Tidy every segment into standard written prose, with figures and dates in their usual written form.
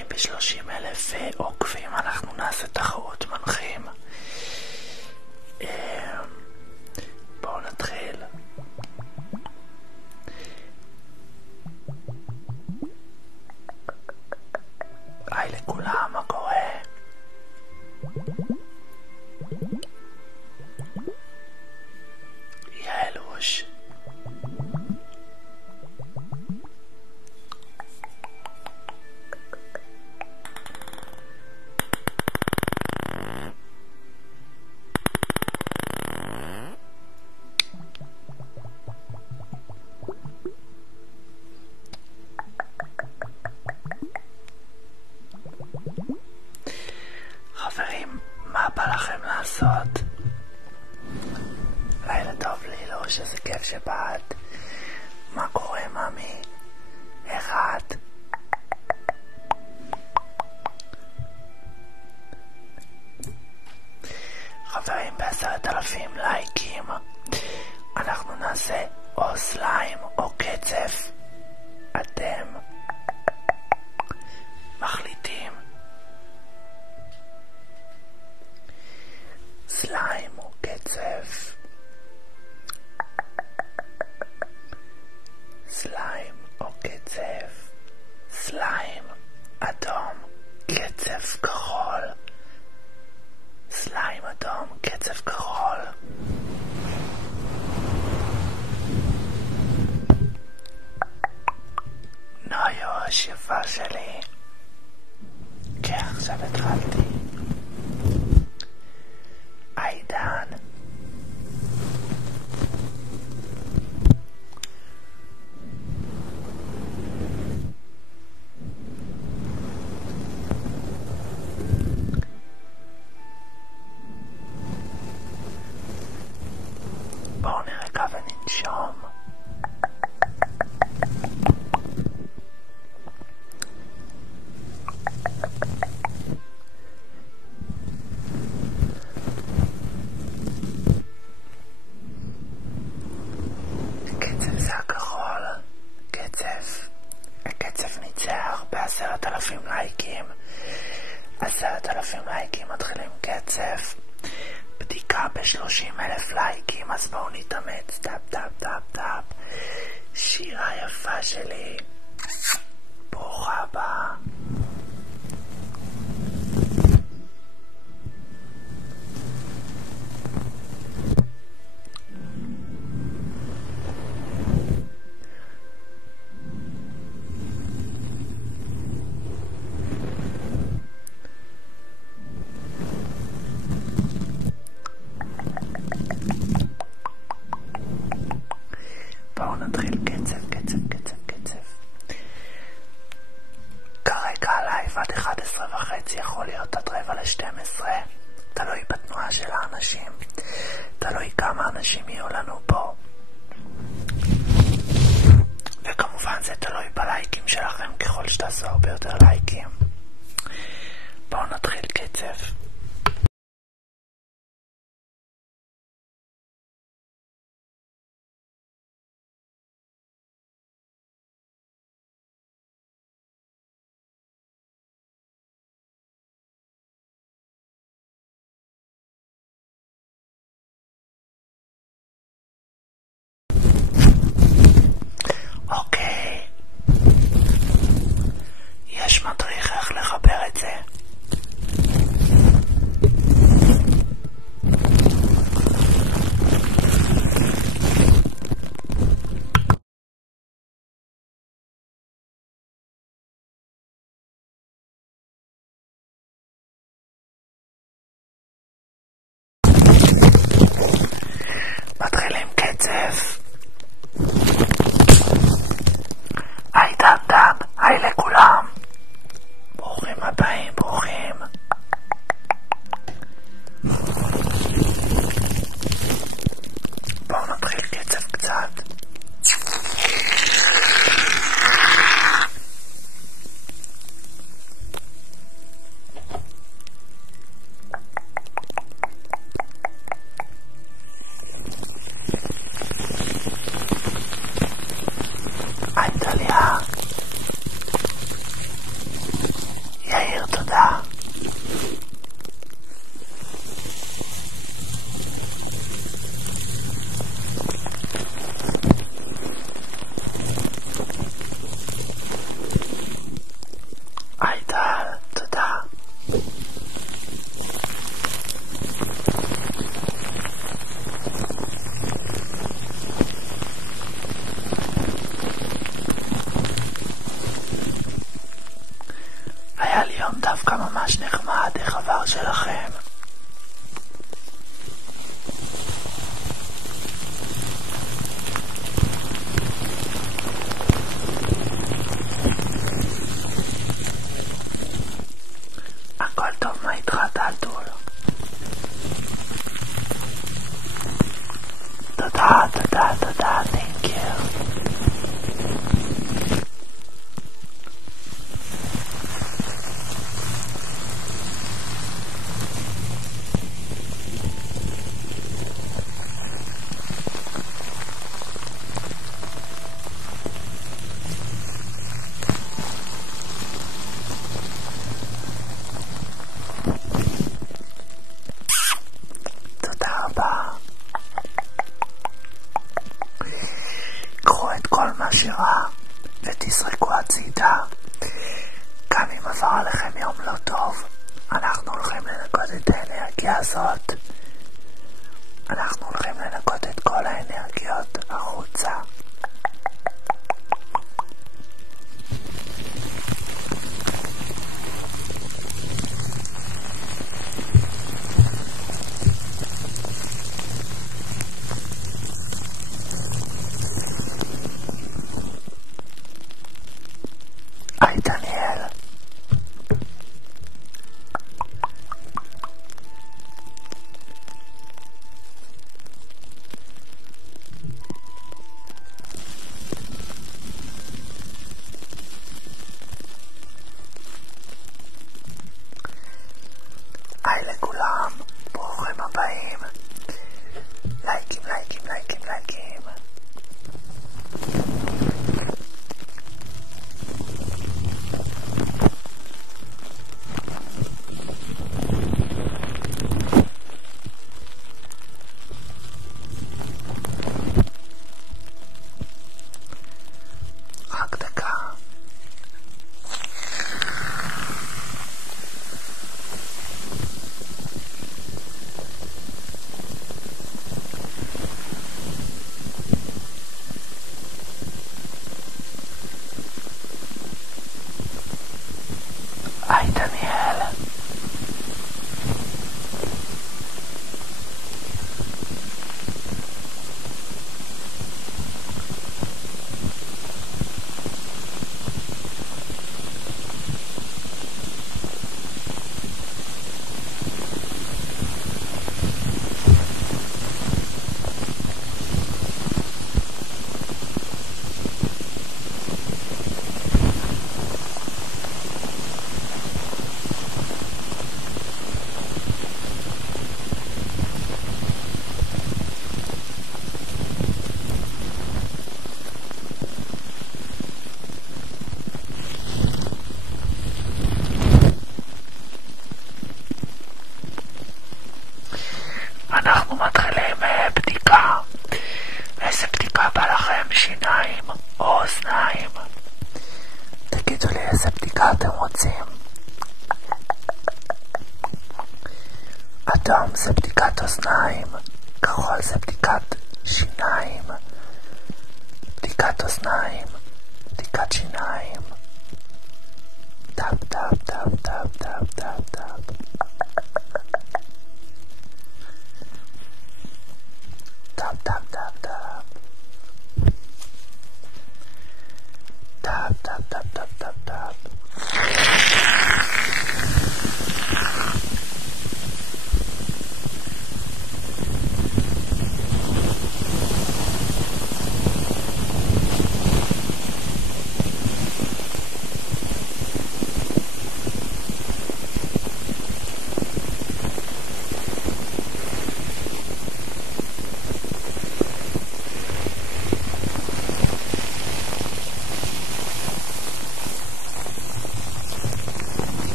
חברים, ב30,000 עוקבים אנחנו נעשה תחרות מנחים. בואו נתחיל. היי לכולם, מה קורה? יעלוש. חברים, מה בא לכם לעשות? לילה טוב לילוש, איזה כיף שבאת. מה קורה מאמי? איך את? חברים, ב10,000 לייקים אנחנו נעשה או סליים או קצף. אתם מחליטים. סליים או קצף. סליים או קצף. סליים אדום, קצף כחול. סליים אדום, קצף כחול. נויו, השאיפה שלי. כן, עכשיו התחלתי. עידן. בואו נרגע וננשום. קצף זה הכחול. קצף. הקצף ניצח ב10,000 לייקים. 10,000 לייקים מתחילים קצף. בדיקה ב30,000 לייקים, אז בואו נתאמץ. טאפ טאפ טאפ טאפ. שירה יפה שלי, ברוכה הבאה. בואו נתחיל קצב, קצב, קצב, קצב. כרגע הלייב עד 11:30, יכול להיות עד 11:45. תלוי בתנועה של האנשים, תלוי כמה אנשים יהיו לנו פה, וכמובן זה תלוי בלייקים שלכם. ככל שתעשו הרבה יותר לייקים. בואו נתחיל קצב. אוקיי, יש שלכם. הכל טוב, מה איתך טלטול? תודה, תודה, תודה, thank you. שירה ותזרקו הצידה. גם אם עבר עליכם יום לא טוב, אנחנו הולכים לנקות את האנרגיה הזאת. אנחנו הולכים לנקות את כל האנרגיות החוצה. היי לכולם, ברוכים הבאים. לייקים, לייקים, לייקים, לייקים. רק דקה. היי דניאל. אנחנו מתחילים בדיקה. איזה בדיקה בא לכם? שיניים או אוזניים? תגידו לי איזה בדיקה אתם רוצים. אדום זה בדיקת אוזניים, כחול זה בדיקת שיניים. בדיקת אוזניים, בדיקת שיניים. טאפ טאפ טאפ טאפ טאפ טאפ טאפ. Tap tap tap tap. Tap tap tap tap tap tap.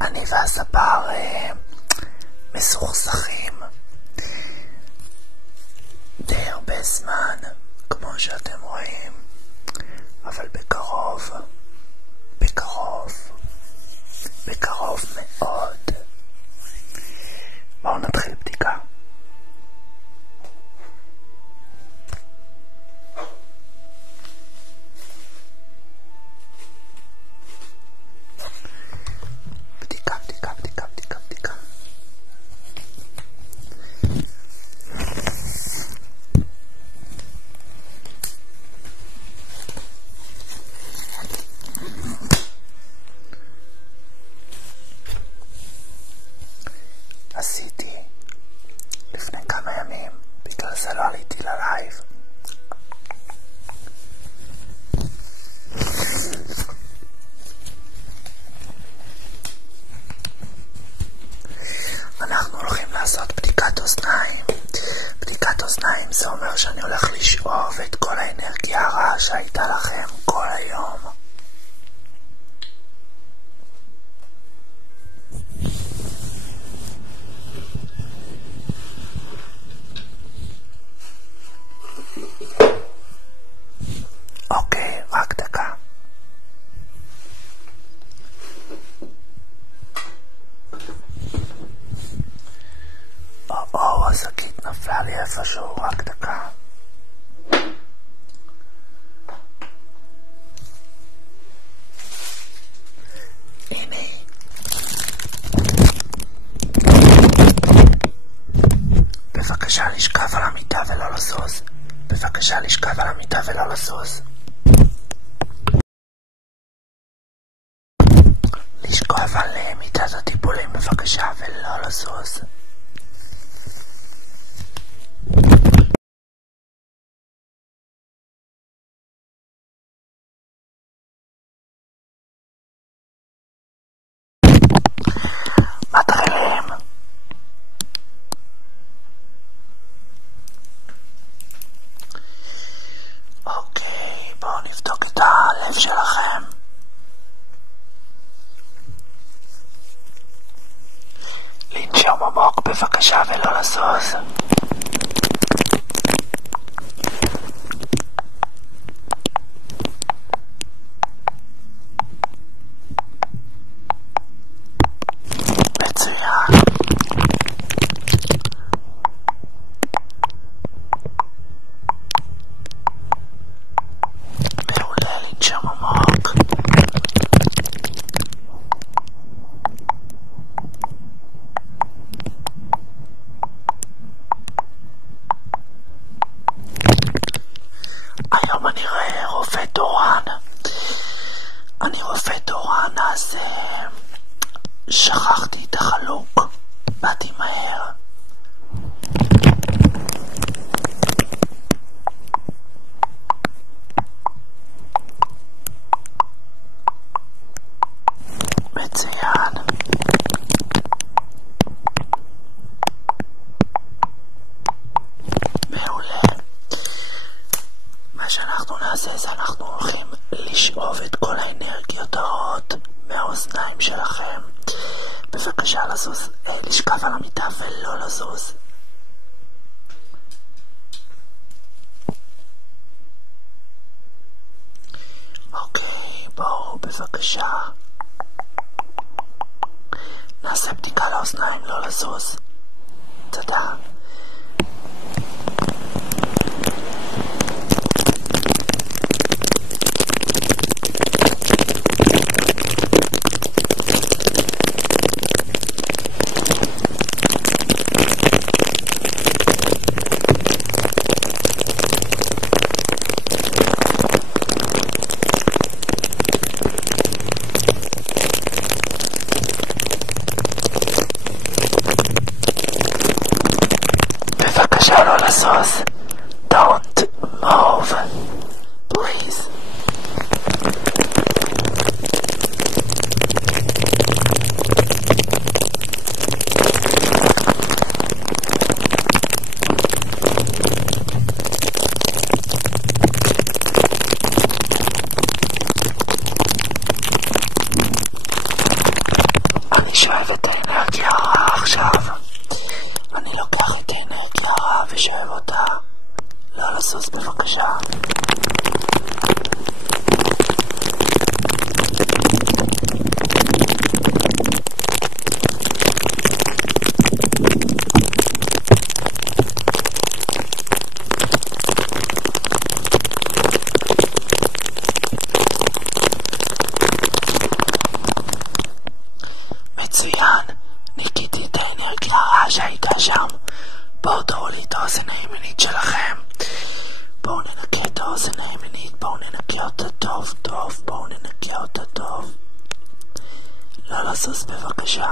אני והספר מסוכסכים די הרבה זמן, כמו שאתם רואים, אבל בקרוב מאוד. בואו נתחיל בדיקה. בדיקה. עשיתי לפני כמה ימים, בגלל זה לא עליתי ללייב. אנחנו הולכים לעשות בדיקת אוזניים. בדיקת אוזניים זה אומר שאני הולך לשאוב את כל האנרגיה הרעה שהייתה לכם כל היום. אוקיי, רק דקה. השקית נפלה לי איפשהו, רק דקה. הנה. בבקשה לשכב על המיטה ולא לזוז. לשכב על מיטת הטיפולים בבקשה ולא לזוז. מתחילים. אוקיי, בואו נבדוק את הלב שלכם. לנשום עמוק בבקשה ולא לזוז. היום אני רופא תורן, אז שכחתי את החלוק, באתי מהר. מצוין. מעולה. מה שאנחנו נעשה זה אנחנו הולכים לשאוב את כל האנרגיות הרעות מהאוזניים שלכם. בבקשה לזוז, לשכב על המיטה ולא לזוז. אוקיי, בואו בבקשה נעשה בדיקה לאוזניים, לא לזוז. תודה. Sauce. Don't move, please. אני שואב את האנרגיה הרעה עכשיו. אני לוקח את האנרגיה הרעה ושואב אותה. לא לסוס בבקשה. מצוין, ניקיתי את האנרגיה הרעה שהייתה שם. בואו תראו לי את האוזן הימנית שלכם. בואו ננקה את האוזן הימנית, בואו ננקה אותה טוב טוב, בואו ננקה אותה טוב. לא לסוס בבקשה.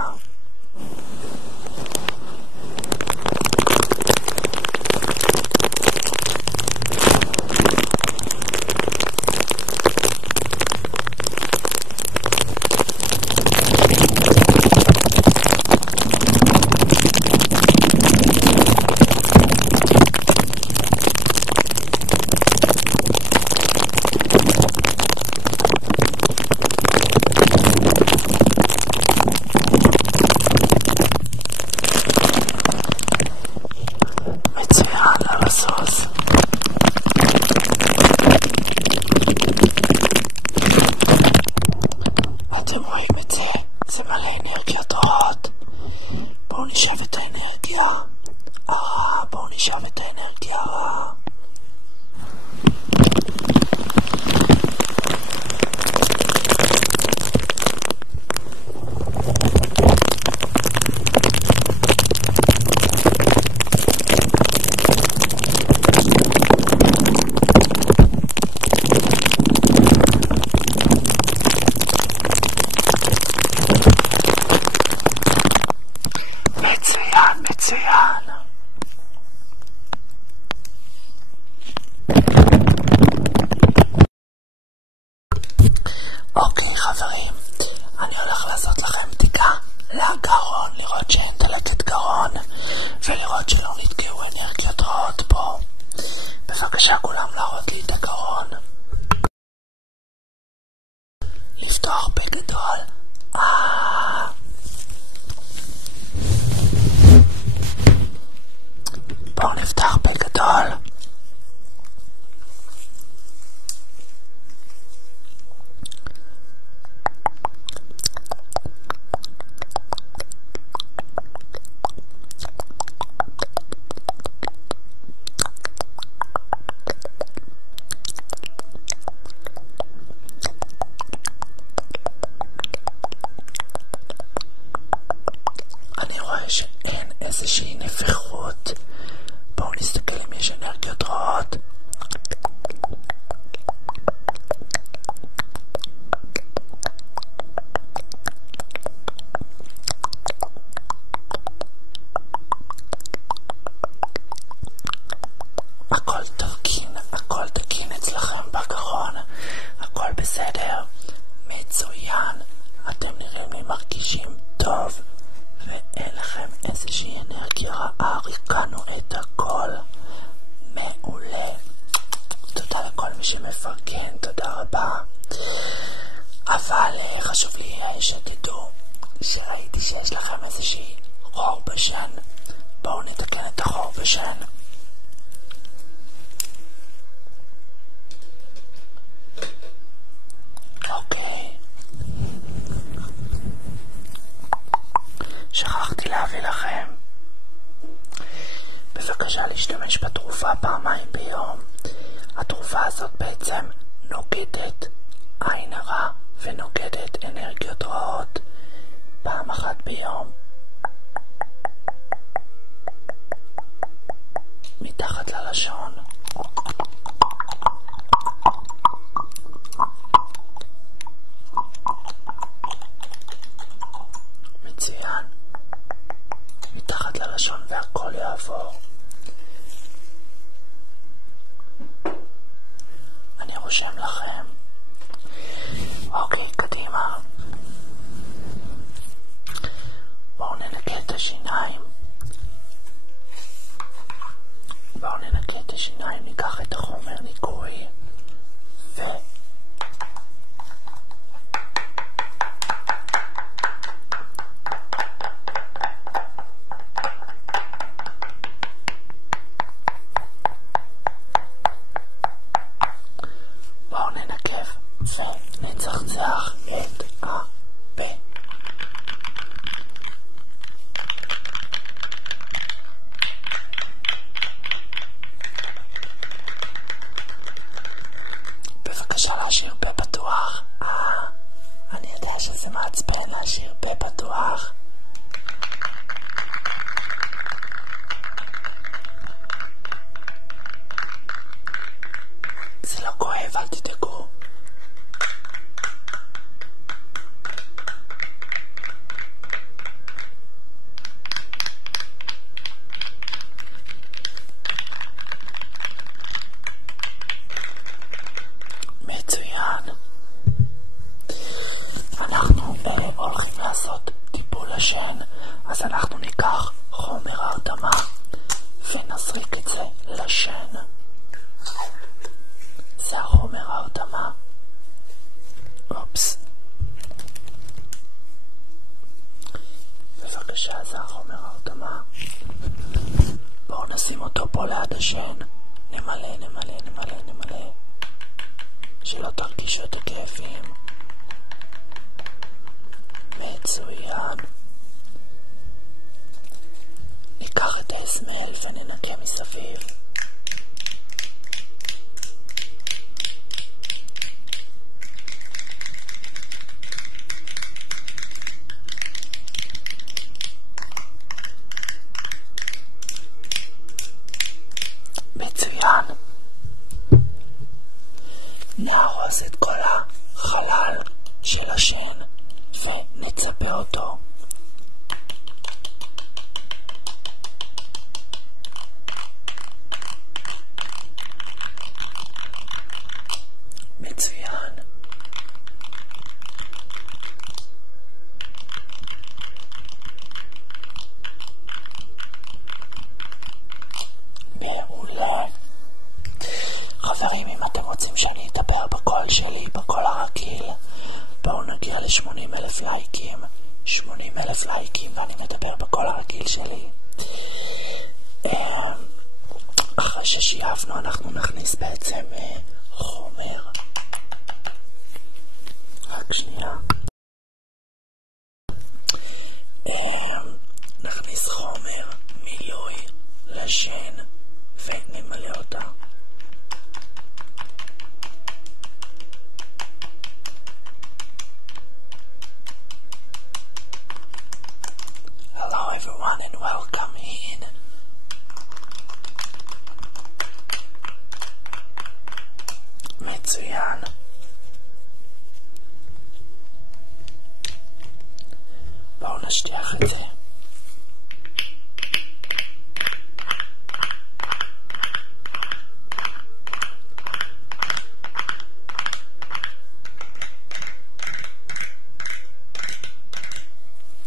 בואו נשאב את האנרגיה הרעה. מצוין, מצוין. אוקיי חברים, אני הולך לעשות לכם בדיקה לגרון, לראות שאין דלקת גרון ולראות שלא נתקעו אנרגיות רעות פה. בבקשה כולם להראות לי את הגרון. לפתוח בגדול. בואו נפתח בגדול. אני רואה שאין איזושהי נפיחות. בואו נסתכל אם יש אנרגיות רעות. הכל תקין אצלכם בגרון, הכל בסדר, מצוין. אתם נראים לי מרגישים טוב ואין לכם איזושהי אנרגיה רעה. ריקנו את הכל, מעולה. תודה לכל מי שמפרגן, תודה רבה. אבל חשוב לי שתדעו שראיתי שיש לכם איזושהי חור בשן. בואו נתקן את החור בשן. אוקיי, שכחתי להביא לכם. בבקשה להשתמש בתרופה פעמיים ביום. התרופה הזאת בעצם נוגדת עין הרע ונוגדת אנרגיות רעות. פעם אחת ביום. מתחת ללשון. מצוין. מתחת ללשון והכל יעבור. אני רושם לכם. אוקיי, קדימה. בואו ננקה את השיניים. בואו ננקה את השיניים, ניקח את החומר ניקוי בואו ננקב ונצחצח את הפה. בבקשה להשאיר פה פתוח. אני יודע שזה מעצבן להשאיר פה פתוח. זה לא כואב, אל תדאגו. מצוין. אנחנו הולכים לעשות טיפול לשן, אז אנחנו ניקח חומר הרדמה ונזריק את זה לשן. זה החומר הרדמה. אופס. בבקשה, זה החומר הרדמה. בואו נשים אותו פה ליד השן. נמלא, נמלא, נמלא, נמלא. שלא תרגישו את הכאבים. מצוין. ניקח את האזמל וננקה מסביב. מצוין. נארוז את כל החלל של השן ונצפה אותו. מצוין. מעולה. חברים, אם אתם רוצים שאני אדבר בקול שלי, בקול הרגיל, בואו נגיע ל-80,000 לייקים. 80,000 לייקים ואני מדבר בקול הרגיל שלי. אחרי ששייפנו אנחנו נכניס בעצם חומר. רק שנייה. נכניס חומר מילוי לשן ונמלא אותה. Hello everyone and welcome in. מצוין. בואו נשטיח את זה.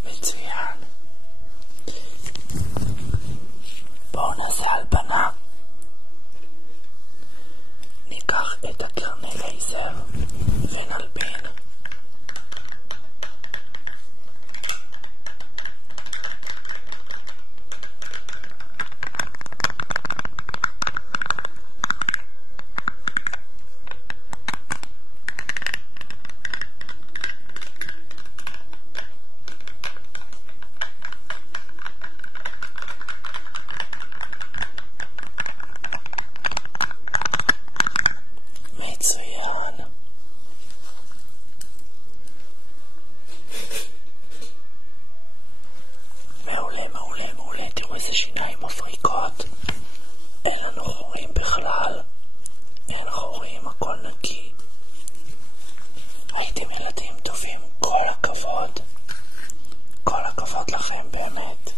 מצוין. בואו נעשה הלבנה. ניקח את הקרני לייזר ונלבין. מצוין. מעולה, מעולה, מעולה. תראו איזה שיניים מפריקות. אין לנו חורים בכלל. אין חורים, הכל נקי. הייתם ילדים טובים, כל הכבוד. כל הכבוד לכם באמת.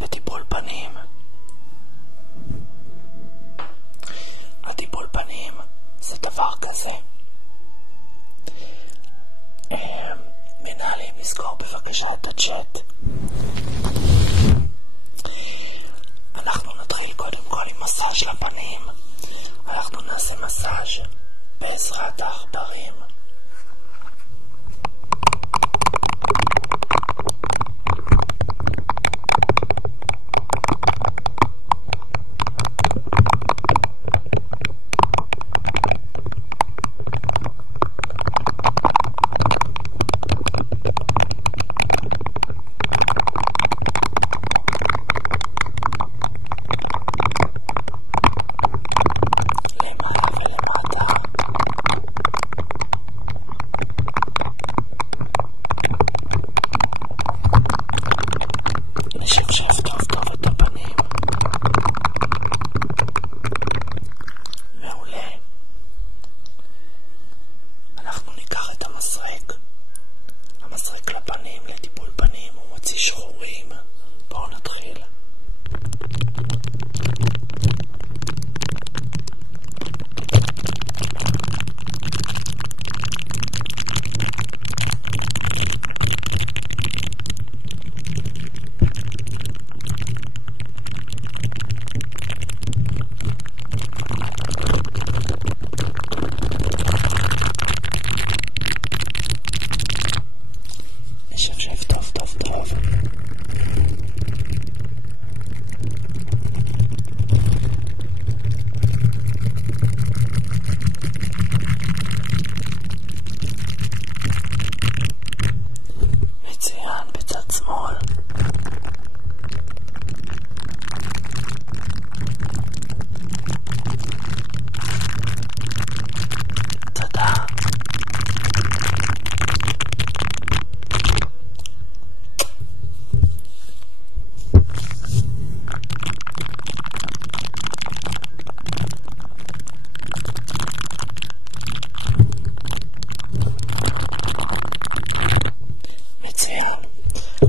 בטיפול פנים. הטיפול פנים זה דבר כזה. מנהלים, לזכור בבקשה את הצ'אט. אנחנו נתחיל קודם כל עם מסאז' לפנים. אנחנו נעשה מסאז' בעזרת העכברים.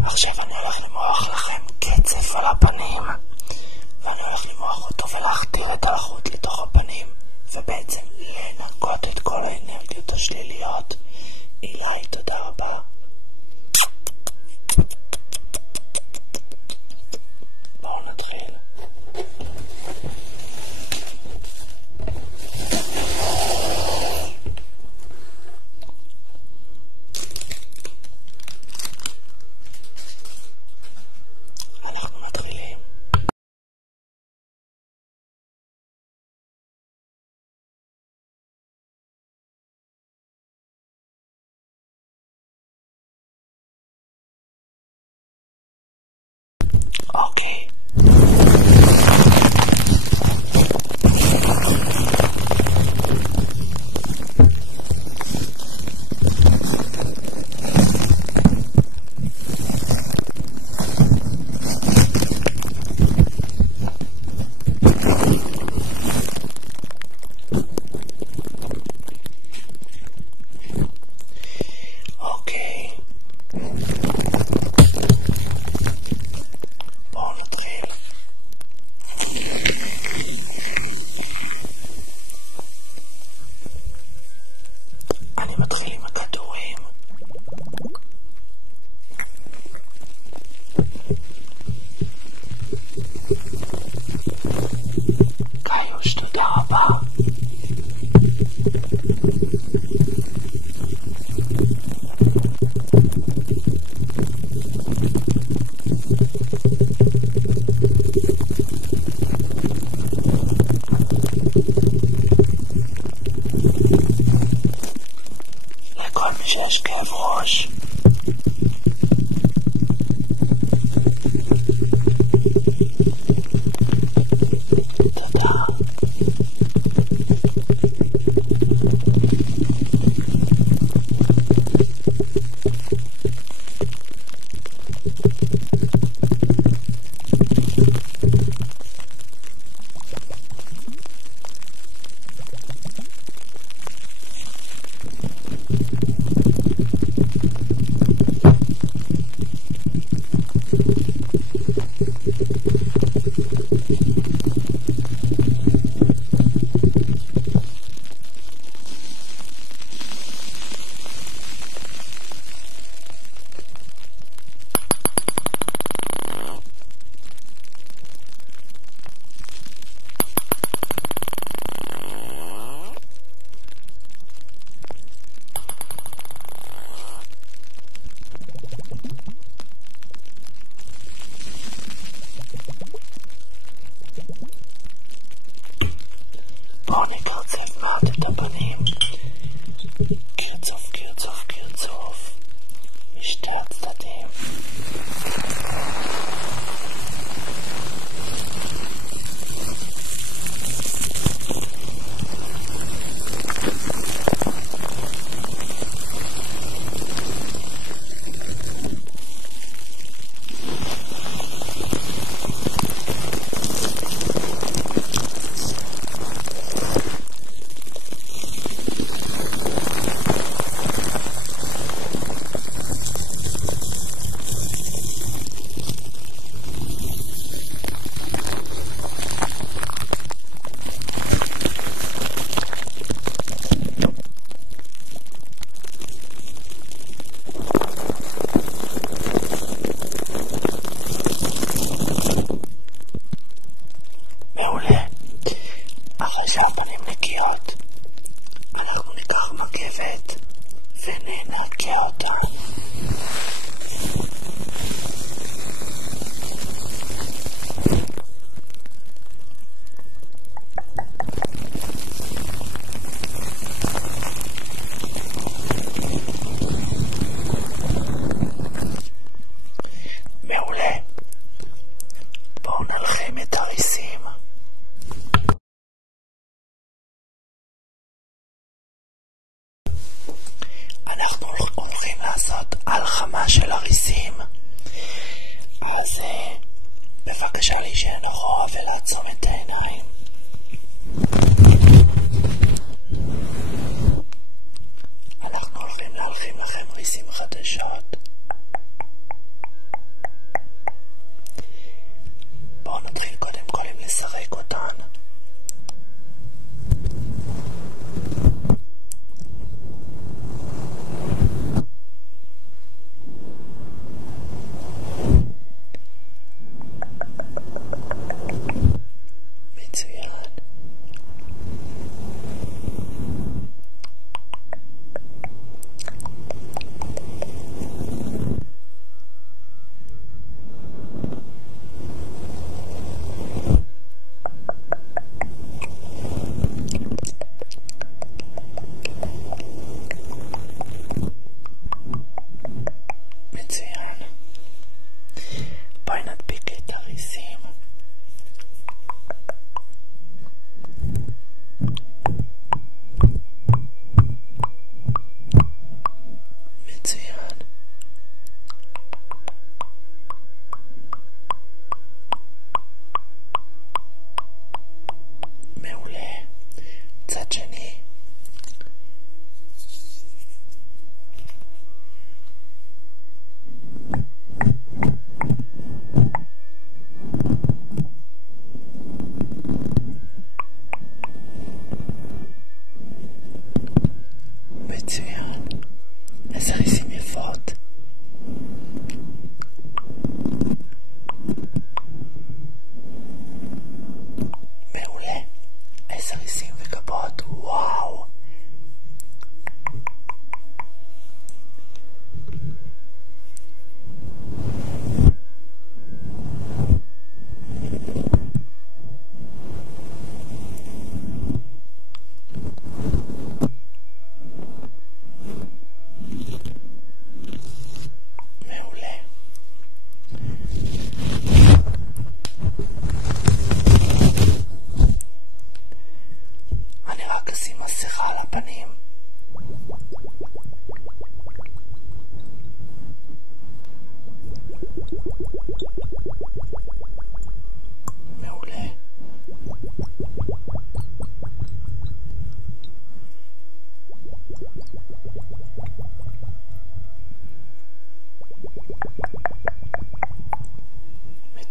עכשיו אני הולך למוח לכם קצף על הפנים, ואני הולך למוח אותו ולהכתיר את הלחות לתוך הפנים, ובעצם לנקות את כל האנרגיות השליליות. אילי, תודה רבה. בואו נתחיל. אוקיי. שיש כאב ראש, תודה. בואו נקרצף מעט את הפנים. קרצוף, קרצוף, קרצוף. משתי הצדדים. אחרי שהפנים נקיות, אנחנו ניקח מגבת וננקה אותן. מעולה. בואו נלחם את הרעשים. אנחנו הולכים לעשות הלחמה של הרעשים, אז בבקשה להישען אחורה ולעצום את העיניים. אנחנו הולכים להלחים לכם רעשים חדשות. בואו נתחיל קודם כל עם לסרק אותן.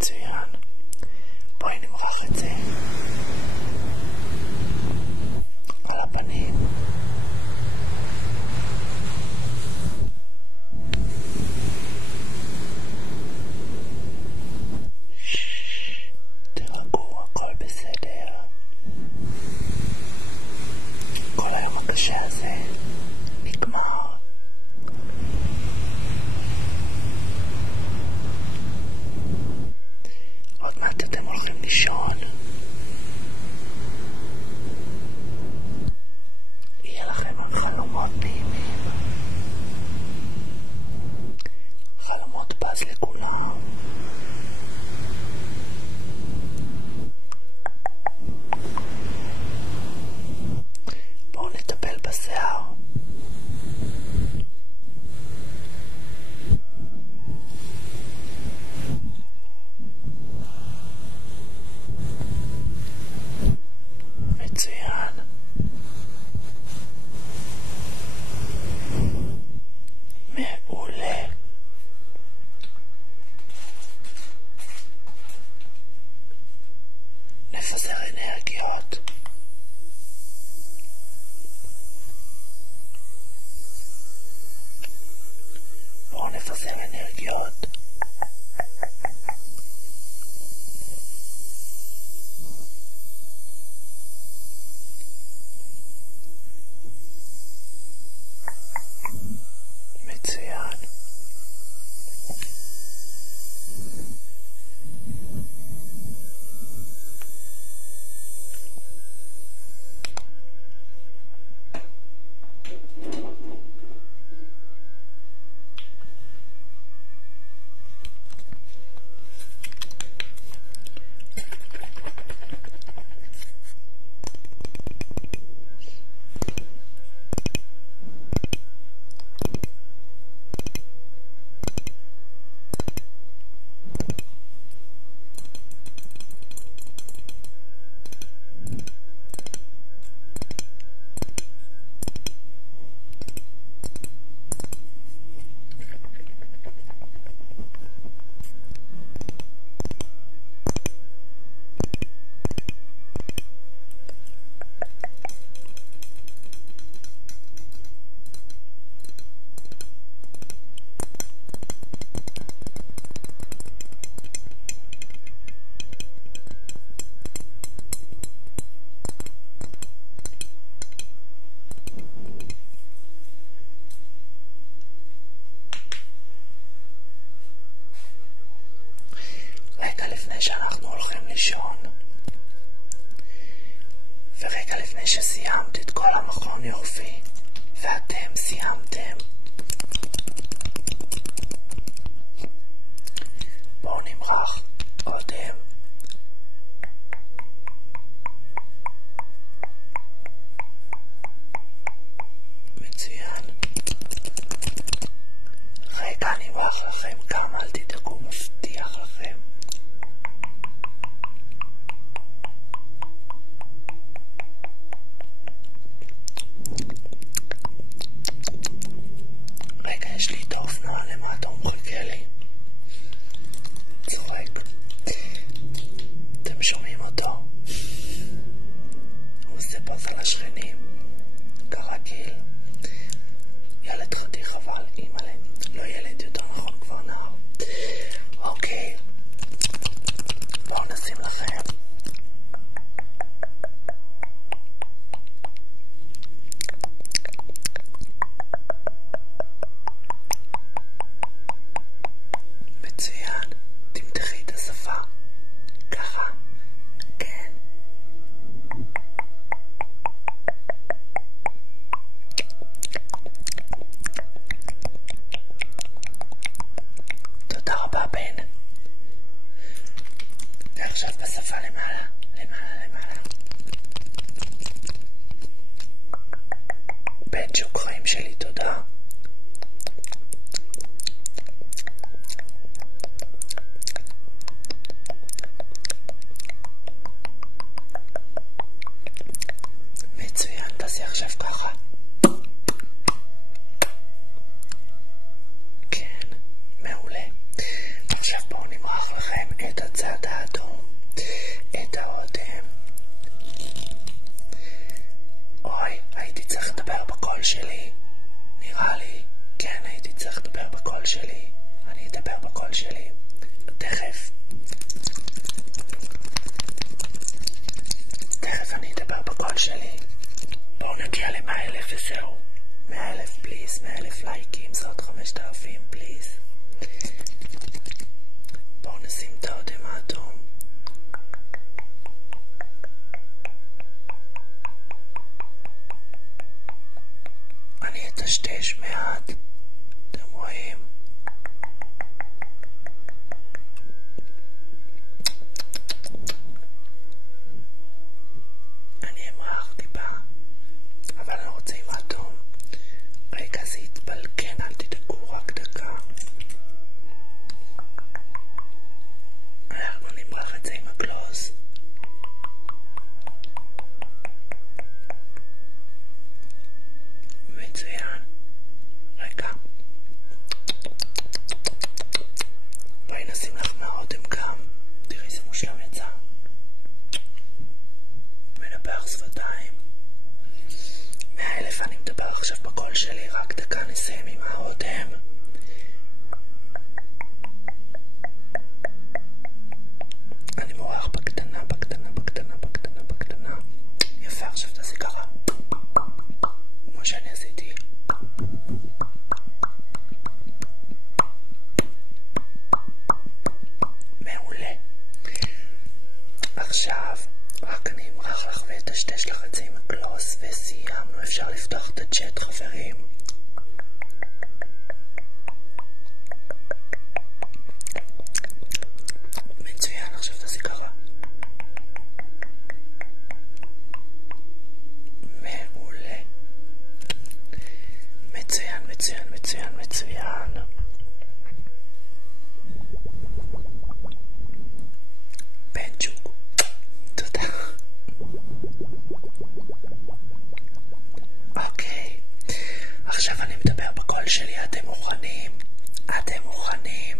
מצוין. בואי נמרח את זה על הפנים. תרגעו, הכל בסדר. כל היום הקשה הזה נגמר. עוד מעט אתם הולכים לישון. יהיה לכם חלומות נעימים. חלומות פז לכולם. בואו נטפל בשיער. מצוין. מעולה. נפזר אנרגיות. בואו נפזר אנרגיות. מצוין. רגע לפני שאנחנו הולכים לישון, ורגע לפני שסיימת את כל המכון יופי, ואתם סיימתם, בואו נמרח קודם. מצוין. רגע נמרח לכם כמה, אל תדאגו, מבטיח לכם. רגע, יש לי את האופנוע למטה, הוא מחכה לי. צוחק. אתם שומעים אותו? הוא עושה פוז על השכנים, כרגיל. ילד חתיך, אבל אימא'לה, לא ילד יותר נכון, כבר נער. אוקיי, בואו נשים לכם מצוין. תמתחי את השפה ככה, כן. תודה רבה בן. ועכשיו בשפה למעלה, למעלה, למעלה. בן שוקרים שלי, תודה. מצוין, תעשי עכשיו ככה. כן, מעולה. עכשיו בואו נמרח לכם את שלי. בואו נגיע ל100,000 וזהו. 100,000 פליז, 100,000 לייקים, זה עוד 5,000 פליז. בואו נשים את האודם האדום. אני אטשטש מעט, אתם רואים? אני אמרח טיפה, אבל אני רוצה עם האדום. רגע זה יתבלקן, אל תדאגו, רק דקה. אנחנו נמלח את זה עם הגלוז. מצוין. רגע. בואי נשים לך מהאודם גם. תראי איזה מושלם יצא. מדבר שפתיים. 100,000 אני מדבר עכשיו בקול שלי, רק דקה נסיים עם האודם. אני מורח בקטנה, בקטנה, בקטנה, בקטנה, בקטנה. יפה, עכשיו תעשי ככה. כמו שאני עשיתי. מעולה. עכשיו, רק אני אמרח לך ואטשטש לך את זה עם הגלוס וסיימנו. אפשר לפתוח את הצ'אט, חברים. מצוין, עכשיו תעשי ככה. מעולה. מצוין, מצוין, מצוין, מצוין. בנצ'וק. תודה. אוקיי. עכשיו אני מדבר בקול שלי, אתם מוכנים? אתם מוכנים?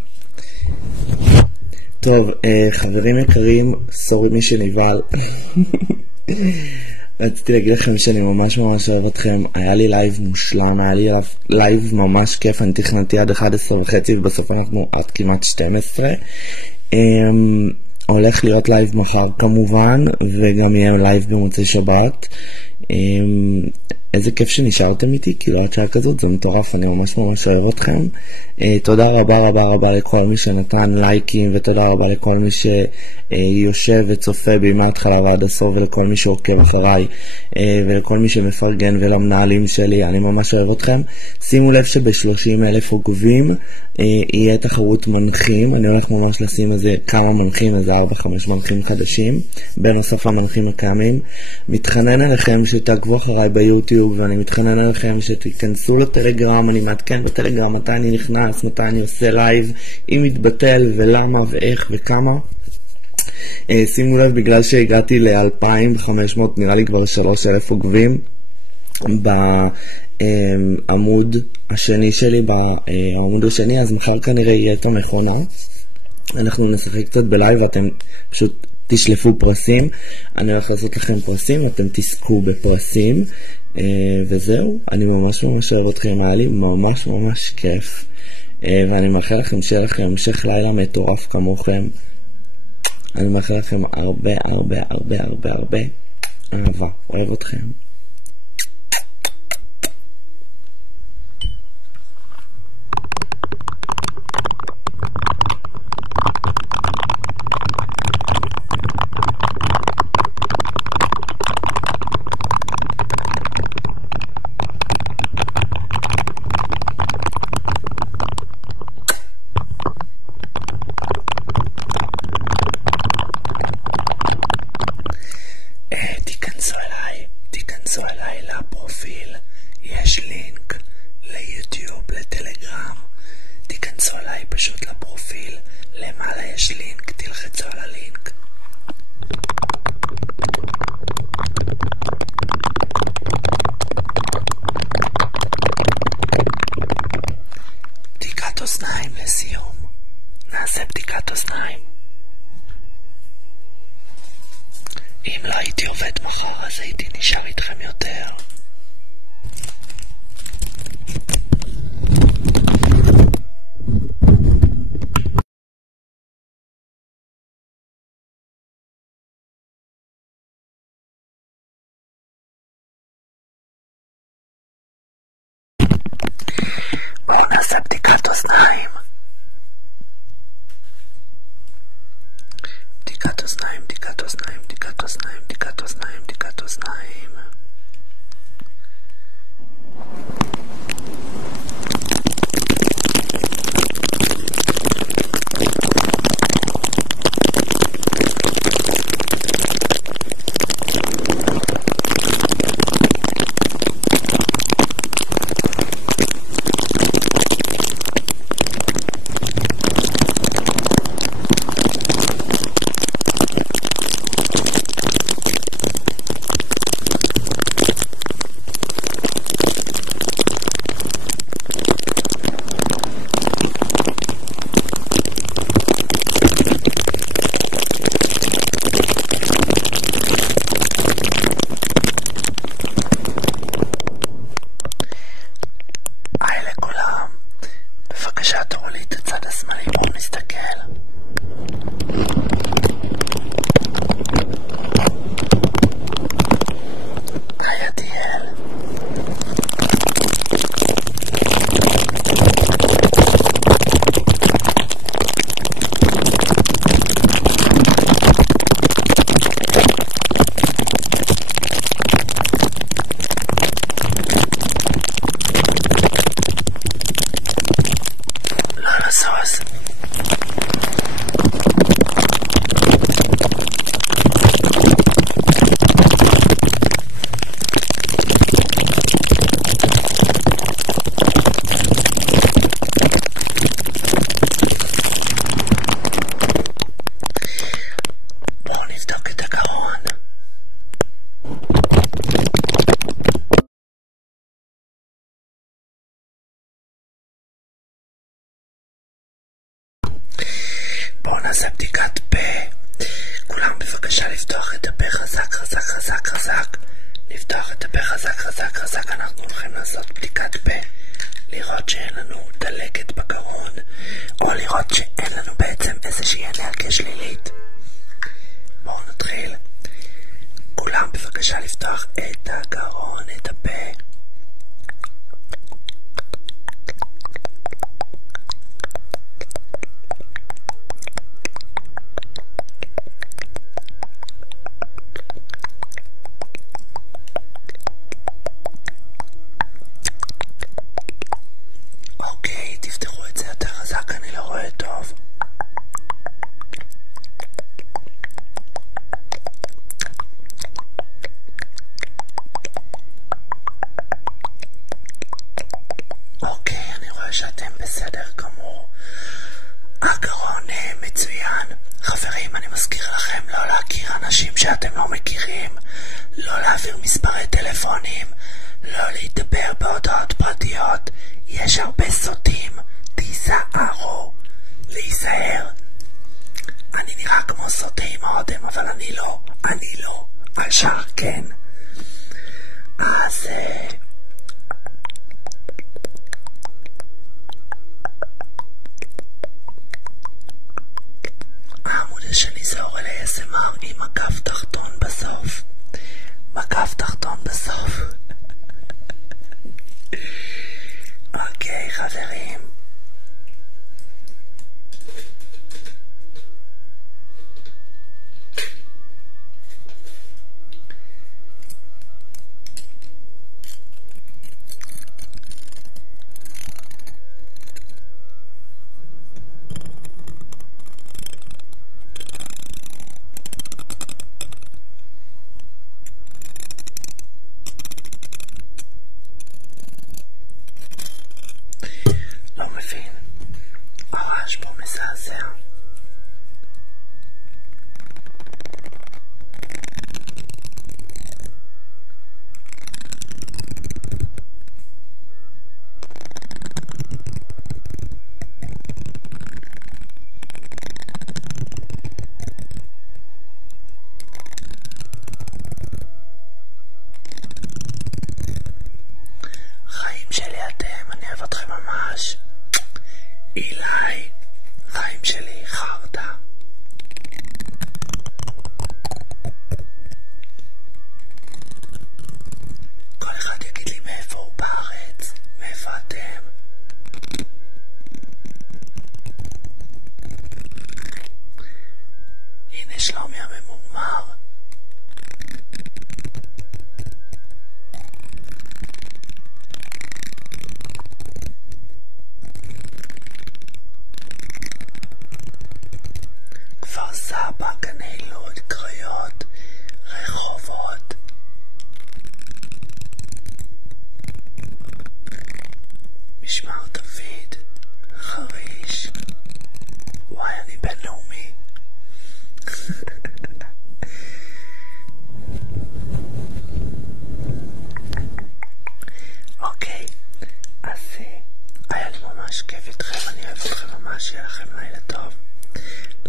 טוב, חברים יקרים, סורי מי שנבהל. רציתי להגיד לכם שאני ממש ממש אוהב אתכם. היה לי לייב מושלם, היה לי לייב ממש כיף. אני תכננתי עד 11:30 ובסוף אנחנו עד כמעט 12. הולך להיות לייב מחר כמובן, וגם יהיה לייב במוצאי שבת. איזה כיף שנשארתם איתי, כאילו עד שעה כזאת, זה מטורף, אני ממש ממש אוהב אתכם. תודה רבה רבה רבה לכל מי שנתן לייקים, ותודה רבה לכל מי שיושב וצופה בי מההתחלה ועד הסוף, ולכל מי שעוקב אחריי, ולכל מי שמפרגן, ולמנהלים שלי, אני ממש אוהב אתכם. שימו לב שב30,000 עוקבים יהיה תחרות מנחים, אני הולך ממש לשים איזה כמה מנחים, איזה 4-5 מנחים חדשים, בנוסף למנחים הקיימים. מתחנן אליכם שתעקבו אחריי ביוטיוב, ואני מתחנן אליכם שתיכנסו לטלגרם, אני מעדכן בטלגרם מתי אני נכנס, מתי אני עושה לייב, אם מתבטל ולמה ואיך וכמה. שימו לב, בגלל שהגעתי ל-2,500, נראה לי כבר 3,000 עוקבים בעמוד השני שלי, בעמוד השני, אז מחר כנראה יהיה את המכונה. אנחנו נשחק קצת בלייב ואתם פשוט תשלפו פרסים. אני הולך לעשות לכם פרסים, אתם תזכו בפרסים, וזהו. אני ממש ממש אוהב אתכם, היה לי ממש ממש כיף, ואני מאחל לכם שיהיה לכם המשך לילה מטורף כמוכם. אני מאחל לכם הרבה הרבה הרבה הרבה הרבה אהבה, אוהב אתכם. תיכנסו אליי לפרופיל, יש לינק ליוטיוב, לטלגרם. תיכנסו אליי פשוט לפרופיל, למעלה יש לינק, תלחצו על הלינק. בדיקת אוזניים לסיום. נעשה בדיקת אוזניים. אם לא הייתי עובד מחר אז הייתי נשאר איתכם יותר. בואו נעשה בדיקת אוזניים. בדיקת אוזניים, בדיקת אוזניים, בדיקת אוזניים, בדיקת אוזניים, בדיקת אוזניים. בואו נעשה בדיקת פה. כולם בבקשה לפתוח את הפה חזק חזק חזק חזק. לפתוח את הפה חזק חזק חזק. אנחנו הולכים לעשות בדיקת פה, לראות שאין לנו דלקת בגרון, או לראות שאין לנו בעצם איזושהי אנרגיה שלילית. בואו נתחיל. כולם בבקשה לפתוח את הגרון, את הפה. אוקיי, תפתחו את זה יותר חזק, אני לא רואה טוב. אוקיי, אני רואה שאתם בסדר גמור. הגרון מצוין. חברים, אני מזכיר לכם לא להכיר אנשים שאתם לא מכירים, לא להעביר מספרי טלפונים, לא להתדבר בהודעות פרטיות. יש הרבה סוטים, תיזהרו, להיזהר. אני נראה כמו סוטה עם האודם, אבל אני לא, השאר כן. אז העמוד השני זה אורל ASMR עם מקף תחתון בסוף. מקף תחתון בסוף. אוקיי חברים, לא מבין, הרעש פה מזעזע. חיים שלי אתם, אני אוהב אתכם ממש. אילי, חיים שלי,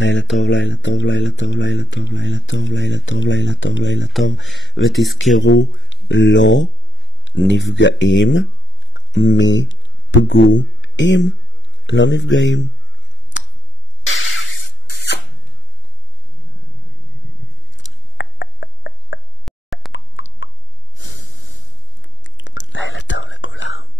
לילה טוב, לילה טוב, לילה טוב, לילה טוב, לילה טוב, לילה טוב, לילה טוב, לילה טוב. ותזכרו, לא נפגעים מפגועים. לא נפגעים. לילה טוב לכולם.